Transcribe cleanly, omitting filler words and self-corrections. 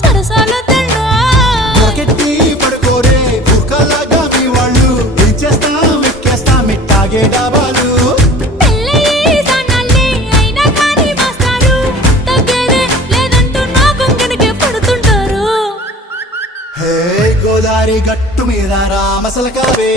సరసాల తండ్రి రాకెట్టి పడుకోరే కుక్కలాగా మీ వాళ్ళు ఏం చేస్తాం ఎక్కేస్తాం ఇట్టాగే డాబాలు పెళ్ళయి సన్నాళ్ళే అయినా కానీ మాస్టారు తగ్గేదే లేదంటూ నా కొంగడికే పడుతుంటారు హే గోదారి గట్టు మీద రామసలకావే